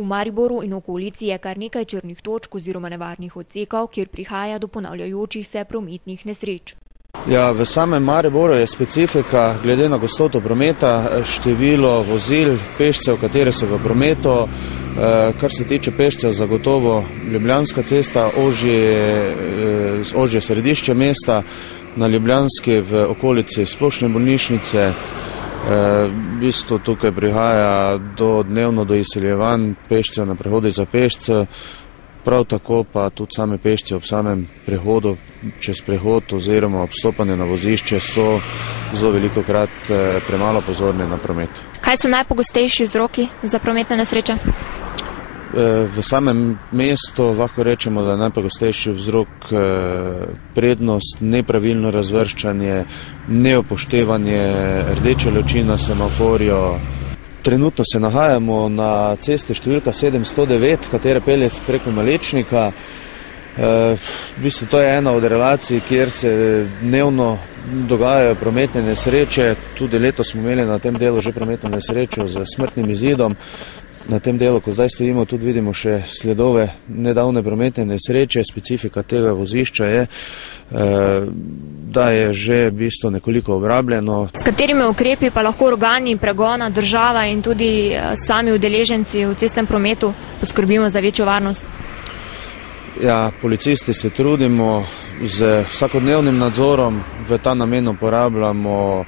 V Mariboru in okolici je kar nekaj črnih točk oziroma nevarnih odsekov, kjer prihaja do ponavljajočih se prometnih nesreč. Ja, v samem Mariboru je specifika glede na gostoto prometa, število vozil, pešcev, katere so v prometu. Kar se tiče pešcev, zagotovo Ljubljanska cesta, ožje središče mesta, na Ljubljanski v okolici splošne bolnišnice. V bistvu tukaj prihaja dnevno do izseljevanj pešcev na prehodih za pešce, prav tako pa tudi same pešci ob samem prehodu čez prehod oziroma obstopanje na vozišče so zelo velikokrat premalo pozorni na promet. Kaj so najpogostejši vzroki za prometne nesreče? V samem mestu lahko rečemo, da je najpogostejši vzrok prednost, nepravilno razvrščanje, neupoštevanje rdeče luči na semaforju. Trenutno se nahajamo na cesti številka 709, katera pelje preko Malečnika. V bistvu to je ena od relacij, kjer se dnevno dogajajo prometne nesreče. Tudi letos smo imeli na tem delu že prometno nesrečo z smrtnim izidom. Na tem delu, ko zdaj stojimo, tudi vidimo še sledove nedavne prometne nesreče. Specifika tega vozišča je, da je že v bistvu nekoliko obrabljeno. S katerimi ukrepi pa lahko organi pregona, država in tudi sami udeleženci v cestnem prometu poskrbimo za večjo varnost? Ja, policisti se trudimo z vsakodnevnim nadzorom, v ta namen uporabljamo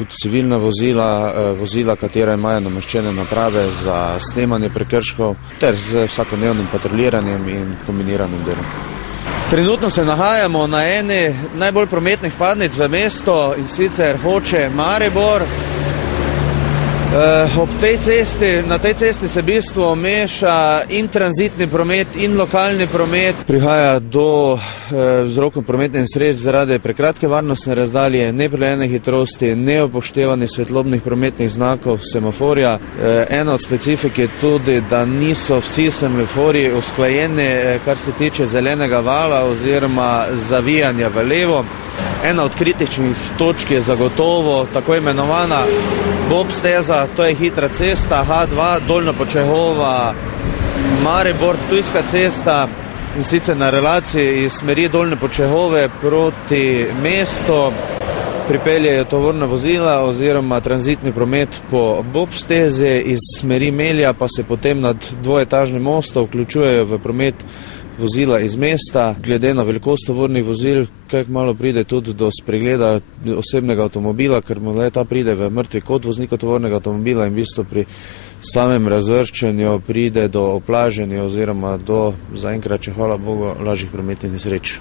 tudi civilna vozila, katera imajo nameščene naprave za snemanje prekrškov, ter z vsakodnevnim patruljiranjem in kombiniranim delom. Trenutno se nahajamo na eni najbolj prometnih vpadnic v mesto, in sicer Hoče Maribor. Na tej cesti se v bistvu meša in tranzitni promet in lokalni promet. Prihaja do vzrokov prometnih nesreč zaradi prekratke varnostne razdalje, neprilejene hitrosti, neupoštevanje svetlobnih prometnih znakov semaforja. Ena od specifik je tudi, da niso vsi semaforji usklajeni, kar se tiče zelenega vala oziroma zavijanja v levo. Ena od kritičnih točk je zagotovo tako imenovana bob steza, to je hitra cesta H2, Dolnja Počehova, Maribor, Ptujska cesta, in sicer na relaciji iz smeri Dolnje Počehove proti mestu. Pripeljejo tovorna vozila oziroma tranzitni promet po bob stezi, iz smeri Melja pa se potem nad dvoetažnim mostom vključujejo v promet vozila iz mesta. Glede na velikost tovornih vozil, kaj malo pride tudi do spregleda osebnega avtomobila, ker mu ta pride v mrtvi kot voznika tovornega avtomobila in v bistvu pri samem razvrščanju pride do oplaženja oziroma do zaenkrat, če hvala Bogu, lažjih prometnih nesreč.